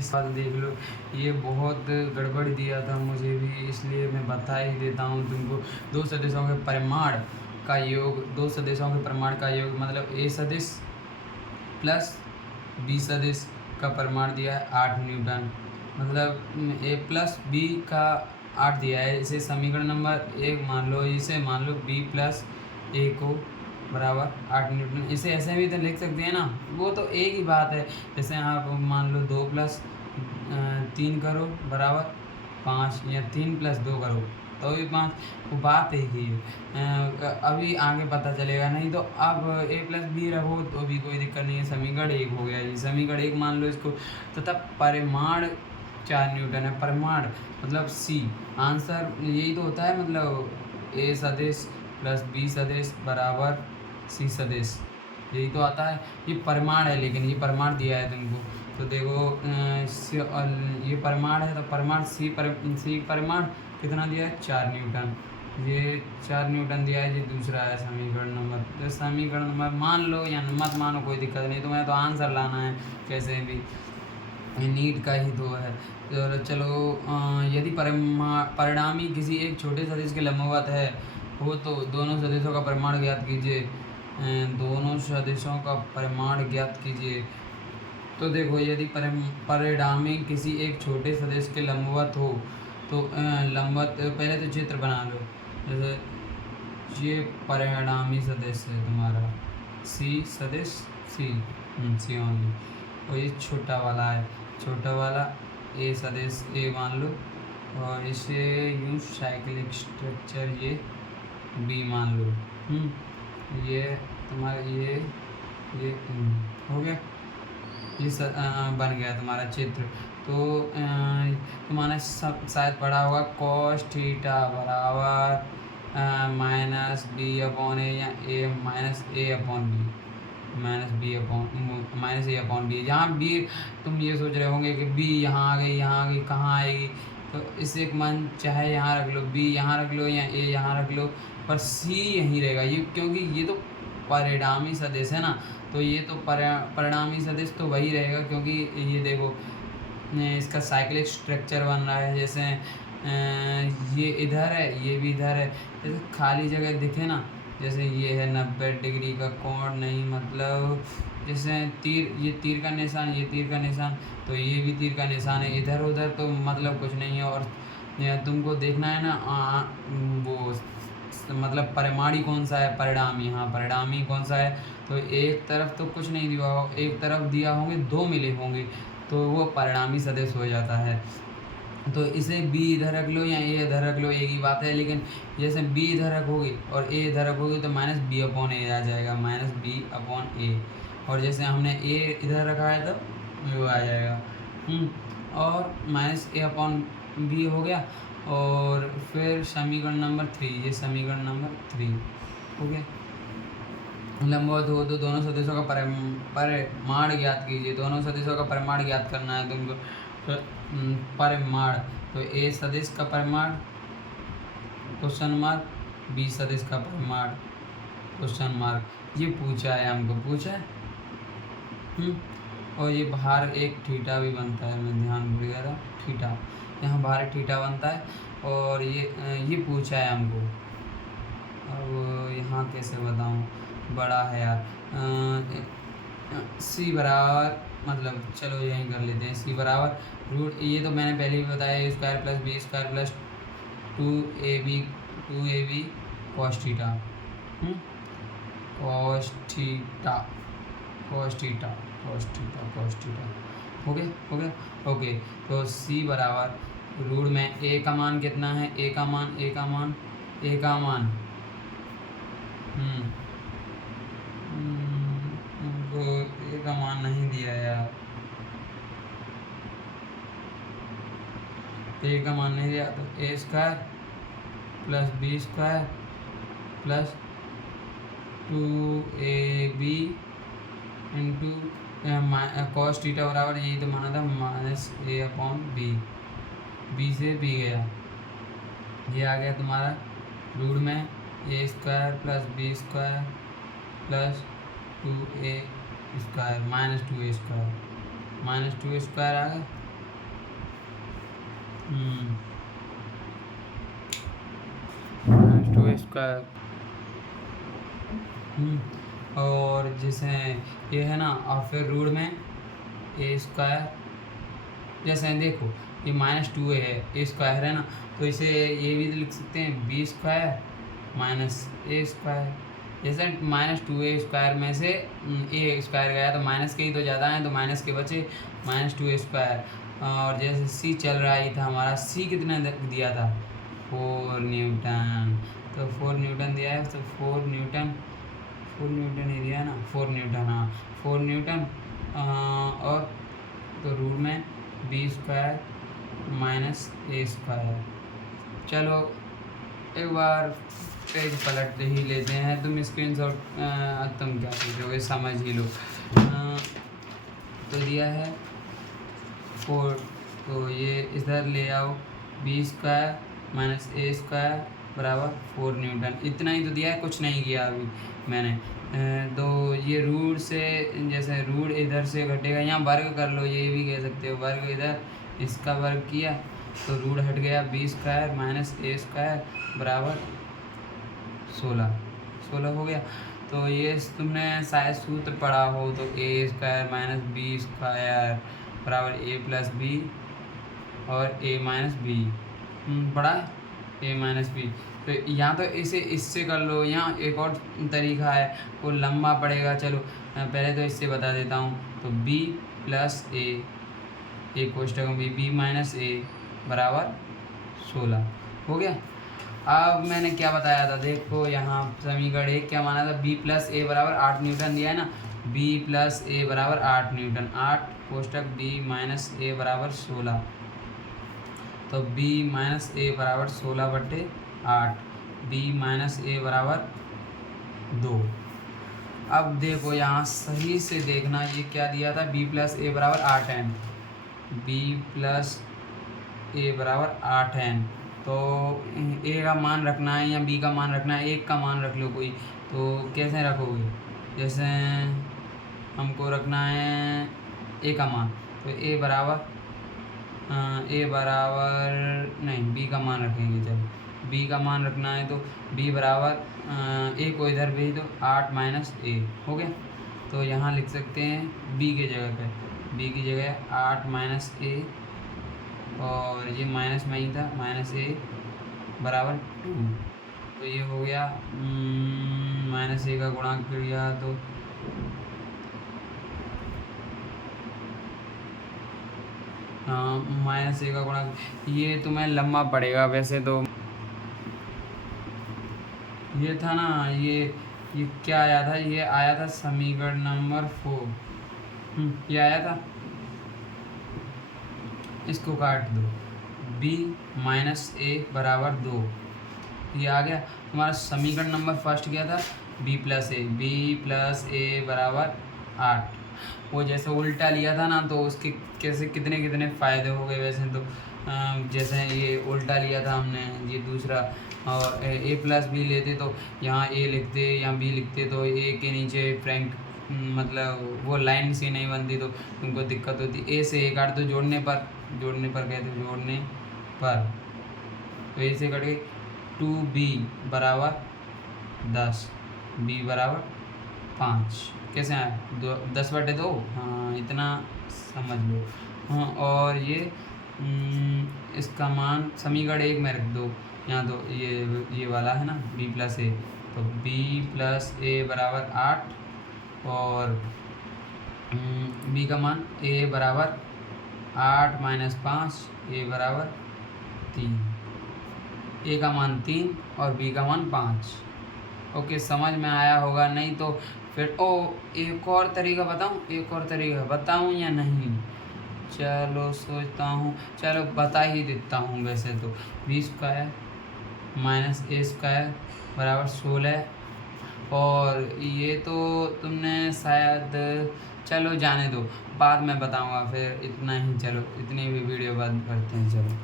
साल देख लो। ये बहुत गड़बड़ दिया था मुझे भी, इसलिए मैं बता ही देता हूँ तुमको। दो सदिशों के परिमाण का योग, दो सदिशों के परिमाण का योग मतलब ए सदिश प्लस बी सदिश का परिमाण दिया है 8 न्यूटन। मतलब ए प्लस बी का 8 दिया है। इसे समीकरण नंबर 1 मान लो, इसे मान लो बी प्लस ए को बराबर 8 न्यूटन। इसे ऐसे भी तो लिख सकते हैं ना, वो तो एक ही बात है। जैसे आप मान लो 2 प्लस 3 करो बराबर 5, या 3 प्लस 2 करो तो भी 5, वो बात एक ही है। अभी आगे पता चलेगा, नहीं तो अब ए प्लस बी रखो तो भी कोई दिक्कत नहीं है। समीकरण 1 हो गया, ये समीकरण 1 मान लो इसको। तथा परिमाण 4 न्यूटन है। परिमाण मतलब सी, आंसर यही तो होता है। मतलब ए सदिश प्लस बी सदिश बराबर सी सदिश, यही तो आता है। ये परिमाण है, लेकिन ये परिमाण दिया है तुमको तो देखो ये परिमाण है तो परिमाण सी परिमाण कितना दिया है 4 न्यूटन। ये 4 न्यूटन दिया है। ये दूसरा है समीकरण नंबर। तो समीकरण नंबर मान लो या मत मानो कोई दिक्कत नहीं, तुम्हें तो आंसर लाना है कैसे भी, नीट का ही तो है। तो चलो यदि परिणामी किसी एक छोटे सदिश के लंबवत है हो तो दोनों सदिशों का परिमाण ज्ञात कीजिए। दोनों सदिशों का परिमाण ज्ञात कीजिए। तो देखो यदि परिणामी किसी एक छोटे सदिश के लंबवत हो तो लंबवत पहले तो चित्र बना लो। जैसे ये परिणामी सदिश है तुम्हारा सी सदिश, सी ओनली, और ये छोटा वाला है, छोटा वाला ए सदिश ए मान लो, और इसे यूँ साइक्लिक स्ट्रक्चर ये बी मान लो। ये तुम्हारा ये हो गया, ये बन गया तुम्हारा चित्र। तो तुम्हारा सब शायद पढ़ा होगा कॉस थीटा बराबर माइनस बी अपॉन ए, या ए minus A upon B, minus A upon B. यहाँ बी तुम ये सोच रहे होंगे कि बी यहाँ आ गई, कहाँ आएगी, तो इसे एक मन चाहे यहाँ रख लो, बी यहाँ रख लो या ए यहाँ रख लो, पर सी यहीं रहेगा। ये क्योंकि ये तो परिणामी सदिश है ना, तो ये तो परिणामी सदिश तो वही रहेगा, क्योंकि ये देखो इसका साइक्लिक स्ट्रक्चर बन रहा है। जैसे ये इधर है, ये भी इधर है, जैसे खाली जगह दिखे ना, जैसे ये है 90 डिग्री का कोण, नहीं मतलब जैसे तीर, ये तीर का निशान, ये तीर का निशान, तो ये भी तीर का निशान है। इधर उधर तो मतलब कुछ नहीं है। और तुमको देखना है ना वो मतलब परिमाणी कौन सा है, परिणामी, हाँ परिणामी कौन सा है। तो एक तरफ तो कुछ नहीं दिया हो, एक तरफ दिया होंगे, दो मिले होंगे, तो वो परिणामी सदिश हो जाता है। तो इसे बी इधर रख लो या ए इधर रख लो, एक ही बात है। लेकिन जैसे बी इधर रखोगे और ए इधर रखोगे तो माइनस बी अपॉन ए आ जाएगा, माइनस बी अपॉन ए। और जैसे हमने ए इधर रखा है तो वो आ जाएगा। और माइनस ए अपॉन बी हो गया। और फिर समीकरण नंबर 3, ये समीकरण नंबर 3 हो गया। लंबवत हो तो दोनों सदिशों का परिमाण ज्ञात कीजिए। दोनों सदिशों का परिमाण ज्ञात करना है तुमको। तो परिमाण, तो ए सदिश का परिमाण क्वेश्चन मार्क, बी सदिश का परिमाण क्वेश्चन मार्क। ये पूछा है, हमको पूछा है। और ये बाहर एक थीटा भी बनता है, मैं ध्यान भूल गया था, थीटा, यहाँ बाहर थीटा बनता है। और ये पूछा है हमको। अब यहाँ कैसे बताऊँ, बड़ा है यार। सी बराबर, मतलब चलो यहीं कर लेते हैं, सी बराबर रूट, ये तो मैंने पहले ही बताया, A square plus B square plus 2ab cos theta, cos theta हो गया। ओके, तो सी बराबर रूट में ए का मान कितना है, ए का मान ए का मान नहीं दिया यार, ए का मान नहीं दिया, तो A square plus B square plus 2ab into cos theta बराबर, यही तो माना था minus A upon B, B से बी गया, ये आ गया तुम्हारा रूट में A square plus B square plus 2a square minus 2a square आ गया। Two square. और जैसे ये है ना, और फिर रूट में ए स्क्वायर, जैसे देखो ये -2 है, ए स्क्वायर है ना, तो इसे ये भी लिख सकते हैं बी स्क्वायर माइनस ए स्क्वायर। जैसे -2a स्क्वायर में से ए स्क्वायर गया तो माइनस के ही तो ज़्यादा है, तो माइनस के बचे -2a स्क्वायर। और जैसे सी चल रहा ही था हमारा, सी कितना दिया था 4 न्यूटन, तो 4 न्यूटन दिया है, तो 4 न्यूटन ही दिया है ना, 4 न्यूटन, हाँ 4 न्यूटन। और तो रूट में बी स्क्वायर माइनस ए स्क्वायर। चलो एक बार पेज पलट ही लेते हैं, तुम स्क्रीनशॉट तुम क्या पूछोगे समझ ही लो। तो दिया है 4, तो ये इधर ले आओ, बी स्क्वायर माइनस ए स्क्वायर बराबर 4 न्यूटन। इतना ही तो दिया है, कुछ नहीं किया अभी मैंने। तो ये रूट से, जैसे रूट इधर से घटेगा, यहाँ वर्ग कर लो, ये भी कह सकते हो वर्ग, इधर इसका वर्ग किया तो रूट हट गया, बी स्क्वायर माइनस ए स्क्वायर बराबर 16 हो गया। तो ये तुमने शायद सूत्र पढ़ा हो, तो A square minus B square बराबर ए प्लस बी और ए माइनस बी पढ़ा है, ए माइनस बी। तो यहाँ तो इसे इससे कर लो, यहाँ एक और तरीका है, वो लंबा पड़ेगा। चलो पहले तो इससे बता देता हूँ, तो b प्लस ए कोष्टक में बी माइनस ए बराबर 16 हो गया। अब मैंने क्या बताया था, देखो यहाँ समीकरण 1 क्या माना था, b प्लस ए बराबर 8 न्यूटन दिया है ना, b प्लस ए बराबर 8 न्यूटन, 8 कोष्टक b माइनस ए बराबर 16, तो b माइनस ए बराबर 16/8, b माइनस ए बराबर 2। अब देखो यहाँ सही से देखना, ये क्या दिया था, b प्लस ए बराबर 8n, b प्लस ए बराबर 8n। तो ए का मान रखना है या बी का मान रखना है, एक का मान रख लो कोई, तो कैसे रखोगे, जैसे हमको रखना है ए का मान, तो ए बराबर नहीं, बी का मान रखेंगे। चलो बी का मान रखना है, तो बी बराबर ए को इधर भेज दो, 8 माइनस ए हो गया। तो यहाँ लिख सकते हैं बी के जगह पे, बी की जगह 8 माइनस ए, और ये माइनस में ही था, माइनस ए बराबर 2। तो ये हो गया माइनस ए का गुणांक किया तो माइनस ए का गुणांक, ये तुम्हें लंबा पड़ेगा वैसे तो। ये था ना, ये क्या आया था, ये आया था समीकरण नंबर 4, ये आया था, इसको काट दो, b माइनस ए बराबर 2, ये आ गया हमारा समीकरण नंबर फर्स्ट। क्या था, b प्लस ए बराबर 8। वो जैसे उल्टा लिया था ना, तो उसके कैसे कितने फ़ायदे हो गए वैसे तो। जैसे ये उल्टा लिया था हमने, ये दूसरा, और ए प्लस बी लेते तो यहाँ ए लिखते, यहाँ बी लिखते, तो ए के नीचे फ्रैंक, मतलब वो लाइन से नहीं बनती तो तुमको दिक्कत होती। ए से ए काट दो, जोड़ने पर तो ए से कट गई, 2b बराबर 10, b बराबर 5। कैसे आया, 10/2, हाँ इतना समझ लो। हाँ, और ये इसका मान समीकरण 1 में रख दो, यहाँ तो ये वाला है ना b प्लस ए, तो b प्लस ए बराबर 8, और b का मान a बराबर 8 माइनस 5, a बराबर 3, a का मान 3 और b का मान 5। ओके, समझ में आया होगा, नहीं तो फिर एक और तरीका बताऊं या नहीं, चलो सोचता हूँ, चलो बता ही देता हूँ वैसे तो। बी स्क्वायर माइनस ए स्क्वायर बराबर 16, और ये तो तुमने शायद, चलो जाने दो, बाद में बताऊँगा फिर, इतना ही, चलो इतनी भी वीडियो बाद करते हैं, चलो।